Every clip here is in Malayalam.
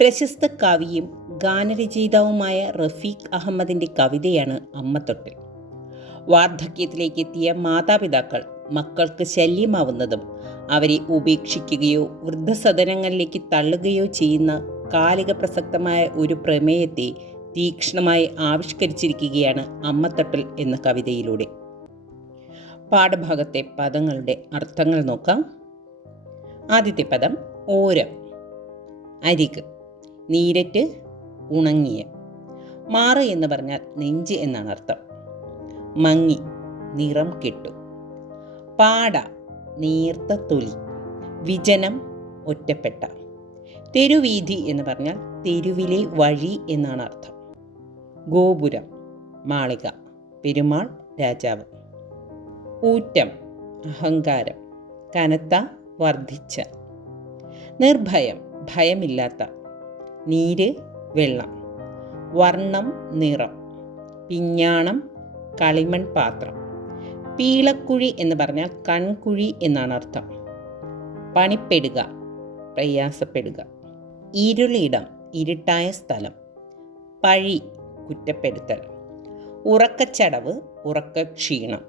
പ്രശസ്ത കവിയും ഗാനരചയിതാവുമായ റഫീഖ് അഹമ്മദിന്റെ കവിതയാണ് അമ്മത്തൊട്ടിൽ. വാർദ്ധക്യത്തിലേക്ക് എത്തിയ മാതാപിതാക്കൾ മക്കൾക്ക് ശല്യമാവുന്നതും അവരെ ഉപേക്ഷിക്കുകയോ വൃദ്ധസദനങ്ങളിലേക്ക് തള്ളുകയോ ചെയ്യുന്ന കാലിക പ്രസക്തമായ ഒരു പ്രമേയത്തെ തീക്ഷ്ണമായി ആവിഷ്കരിച്ചിരിക്കുകയാണ് അമ്മത്തട്ടൽ എന്ന കവിതയിലൂടെ. പാഠഭാഗത്തെ പദങ്ങളുടെ അർത്ഥങ്ങൾ നോക്കാം. ആദ്യത്തെ പദം ഓരം അരിക്. നീരറ്റ് ഉണങ്ങിയ. മാറ് എന്ന് പറഞ്ഞാൽ നെഞ്ച് എന്നാണ് അർത്ഥം. മങ്ങി നിറം കെട്ടു. പാട നീർത്ത തൊലി. വിജനം ഒറ്റപ്പെട്ട. തെരുവീതി എന്ന് പറഞ്ഞാൽ തെരുവിലെ വഴി എന്നാണ് അർത്ഥം. ഗോപുരം മാളിക പെരുമാൾ രാജാവ്. ഊറ്റം അഹങ്കാരം. കനത്ത വർദ്ധിച്ച. നിർഭയം ഭയമില്ലാത്ത. നീര് വെള്ളം. വർണം നിറം. പിഞ്ഞാണം കളിമൺ പാത്രം. പീളക്കുഴി എന്ന് പറഞ്ഞാൽ കൺകുഴി എന്നാണ് അർത്ഥം. പണിപ്പെടുക പ്രയാസപ്പെടുക. ഇരുളിടം ഇരുട്ടായ സ്ഥലം. പഴി കുറ്റപ്പെടുത്തൽ. ഉറക്കച്ചടവ് ഉറക്കക്ഷീണം.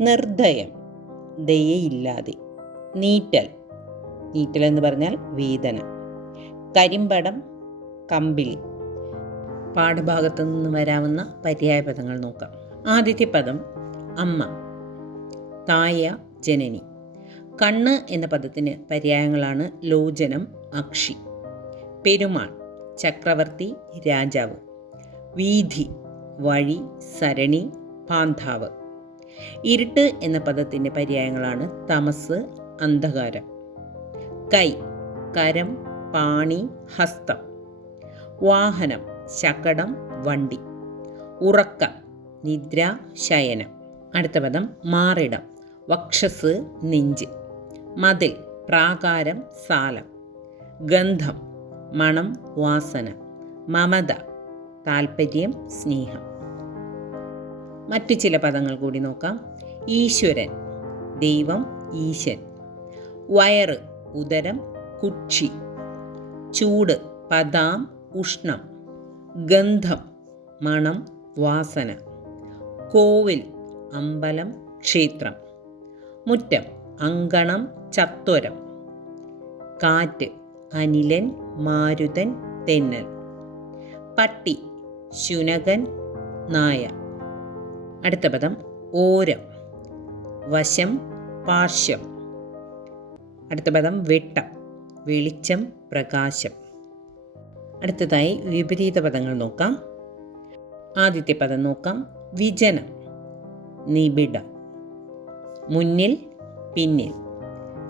നിർദ്ദയം ദയയില്ലാതെ. നീറ്റൽ. നീറ്റൽ എന്ന് പറഞ്ഞാൽ വേദന. കരിമ്പടം കമ്പിളി പാഠഭാഗത്തു നിന്ന് വരാവുന്ന പര്യായ പദങ്ങൾ നോക്കാം. ആദ്യത്തെ പദം അമ്മ. തായ ജനനി. കണ്ണ് എന്ന പദത്തിന് പര്യായങ്ങളാണ് ലോചനം അക്ഷി. പെരുമാൾ ചക്രവർത്തി രാജാവ്. വീഥി വഴി സരണി പാന്താവ്. ഇരുട്ട് എന്ന പദത്തിന്റെ പര്യായങ്ങളാണ് തമസ് അന്ധകാരം. കൈ കരം പാണി ഹസ്തം. വാഹനം ശകടം വണ്ടി. ഉറക്കം നിദ്ര ശയനം. അടുത്ത പദം മാറിടം. വക്ഷസ് നെഞ്ച്. മതിൽ പ്രാകാരം സാലം. ഗന്ധം മണം വാസന. മമത താൽപ്പര്യം സ്നേഹം. മറ്റു ചില പദങ്ങൾ കൂടി നോക്കാം. ഈശ്വരൻ ദൈവം ഈശൻ വയറ് ഉദരം കുക്ഷി. ചൂട് പദാം ഉഷ്ണം ഗന്ധം മണം വാസന. കോവിൽ അമ്പലം ക്ഷേത്രം. മുറ്റം അങ്കണം ചത്വരം. കാറ്റ് അനിലൻ മാരുതൻ തെന്നൽ. പട്ടി ശുനകൻ നായ. അടുത്ത പദം ഓരം. വശം പാർശ്വം. അടുത്ത പദം വെട്ടം. വെളിച്ചം പ്രകാശം. അടുത്തതായി വിപരീത പദങ്ങൾ നോക്കാം. ആദ്യത്തെ പദം നോക്കാം. വിജനം നിബിഡ. മുന്നിൽ പിന്നിൽ.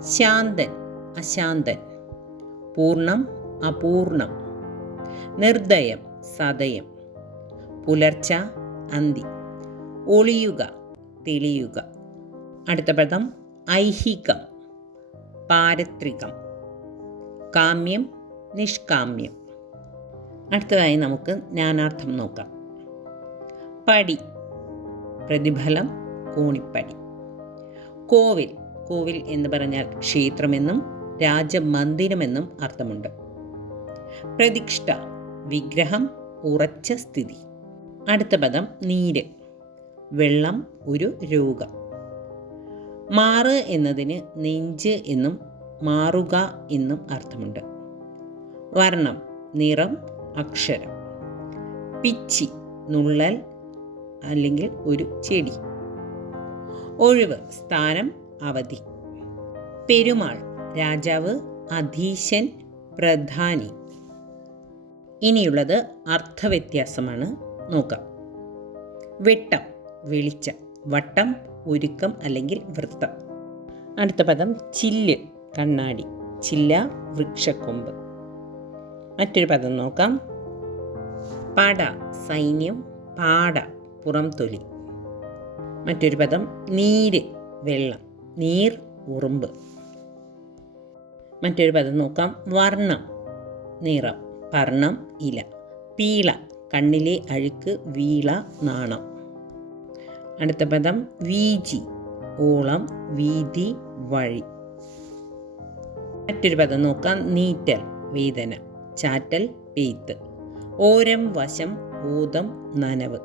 ശാന്തൻ അശാന്തൻ. പൂർണം അപൂർണം നിർദ്ദയം സതയം പുലർച്ച അന്തി. ഒളിയുക തെളിയുക. അടുത്ത പദം ഐഹികം പാരത്രികം. കാമ്യം നിഷ്കാമ്യം. അടുത്തതായി നമുക്ക് ജ്ഞാനാർത്ഥം നോക്കാം. പടി പ്രതിഫലം കോണിപ്പടി. കോവിൽ കോവിൽ എന്ന് പറഞ്ഞാൽ ക്ഷേത്രമെന്നും രാജമന്ദിരമെന്നും അർത്ഥമുണ്ട്. പ്രതിഷ്ഠ വിഗ്രഹം ഉറച്ച സ്ഥിതി. അടുത്ത പദം നീര്. വെള്ളം ഒരു രോഗം. മാറ് എന്നതിന് നെഞ്ച് എന്നും മാറുക എന്നും അർത്ഥമുണ്ട്. വർണം നിറം അക്ഷരം. പിച്ചി നുള്ളൽ അല്ലെങ്കിൽ ഒരു ചെടി. ഒഴിവ് സ്ഥാനം അവധി. പെരുമാൾ രാജാവ് അധീശൻ പ്രധാനി. ഇനിയുള്ളത് അർത്ഥവ്യത്യാസമാണ്. നോക്കാം. വെട്ടം വെളിച്ചം. വട്ടം ഒരുക്കം അല്ലെങ്കിൽ വൃത്തം. അടുത്ത പദം ചില്ല്. കണ്ണാടി ചില്ല വൃക്ഷക്കൊമ്പ്. മറ്റൊരു പദം നോക്കാം. പട സൈന്യം പാട പുറം തൊലി. മറ്റൊരു പദം നീര് വെള്ളം നീർ ഉറുമ്പ്. മറ്റൊരു പദം നോക്കാം വർണം നിറം പർണം ഇല. പീള കണ്ണിലെ അഴുക്ക് വീള നാണം. അടുത്ത പദം വീജി ഓളം വീതി വഴി. മറ്റൊരു പദം നോക്കാം. നീറ്റൽ വേദന. ചാറ്റൽ പെയ്ത്ത്. ഓരം വശം ഊതം നനവ്.